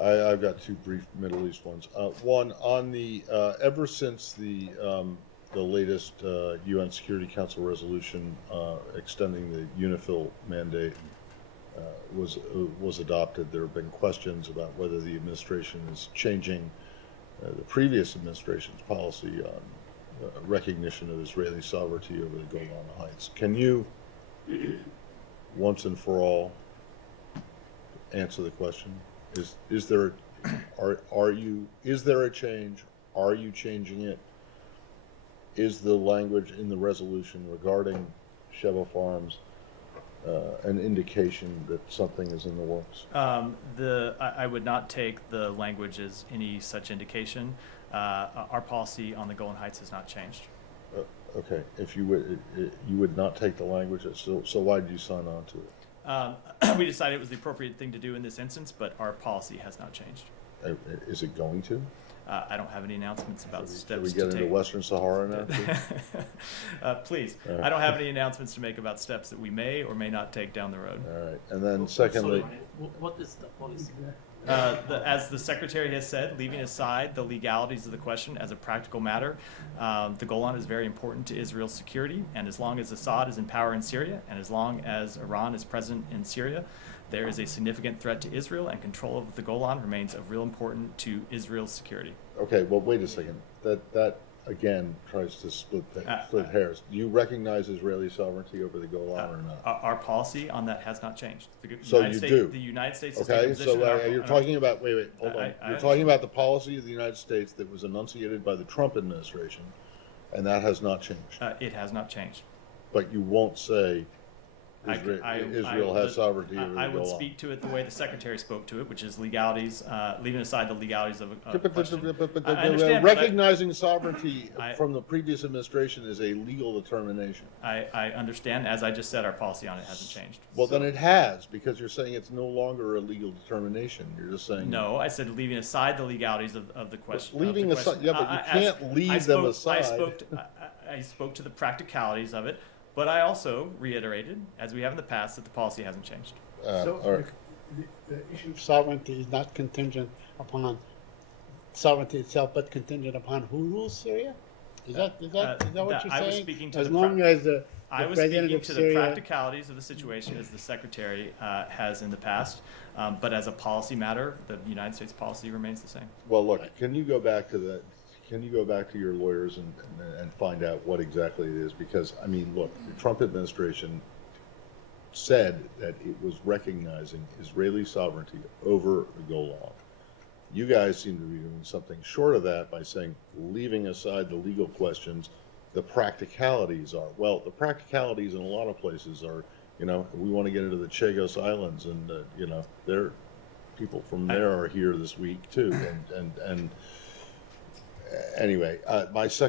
I've got two brief Middle East ones. One on the ever since the latest UN Security Council resolution extending the UNIFIL mandate was adopted, there have been questions about whether the administration is changing the previous administration's policy on recognition of Israeli sovereignty over the Golan Heights. Can you, once and for all, answer the question? Is there a change? Are you changing it? Is the language in the resolution regarding Sheva Farms an indication that something is in the works? I would not take the language as any such indication. Our policy on the Golan Heights has not changed. Okay, if you would not take the language, so why did you sign on to it? We decided it was the appropriate thing to do in this instance, but our policy has not changed. Is it going to? I don't have any announcements about steps to take. Should we get into Western Sahara now? Please. I don't have any announcements to make about steps that we may or may not take down the road. All right. And then secondly... What is the policy? As the Secretary has said, leaving aside the legalities of the question as a practical matter, the Golan is very important to Israel's security, and as long as Assad is in power in Syria, and as long as Iran is present in Syria, there is a significant threat to Israel, and control of the Golan remains of real importance to Israel's security. Okay, well, wait a second. That again tries to split hairs. Do you recognize Israeli sovereignty over the Golan or not? Our policy on that has not changed. So you do? The United States has okay, taken a so you're talking about, wait, hold on. You're talking about the policy of the United States that was enunciated by the Trump administration, and that has not changed. It has not changed. But you won't say Israel has sovereignty over the Golan. I would speak to it the way the Secretary spoke to it, which is legalities, leaving aside the legalities of a question. But recognizing sovereignty from the previous administration is a legal determination. I understand. As I just said, our policy on it hasn't changed. Well, then it has, because you're saying it's no longer a legal determination. You're just saying... No, I said leaving aside the legalities of the question. Leaving aside, yeah, but you can't leave them aside. I spoke to the practicalities of it. But I also reiterated, as we have in the past, that the policy hasn't changed. So all right. the issue of sovereignty is not contingent upon sovereignty itself, but contingent upon who rules Syria? Is that what you're saying? I was speaking to as long as the president of Syria... the practicalities of the situation as the Secretary has in the past. But as a policy matter, the United States policy remains the same. Well, look, can you go back to that? Can you go back to your lawyers and find out what exactly it is? Because, I mean, look, the Trump administration said that it was recognizing Israeli sovereignty over the Golan. You guys seem to be doing something short of that by saying, leaving aside the legal questions, the practicalities are. Well, the practicalities in a lot of places are, you know, we want to get into the Chagos Islands, and, you know, people from there are here this week, too. And anyway, my second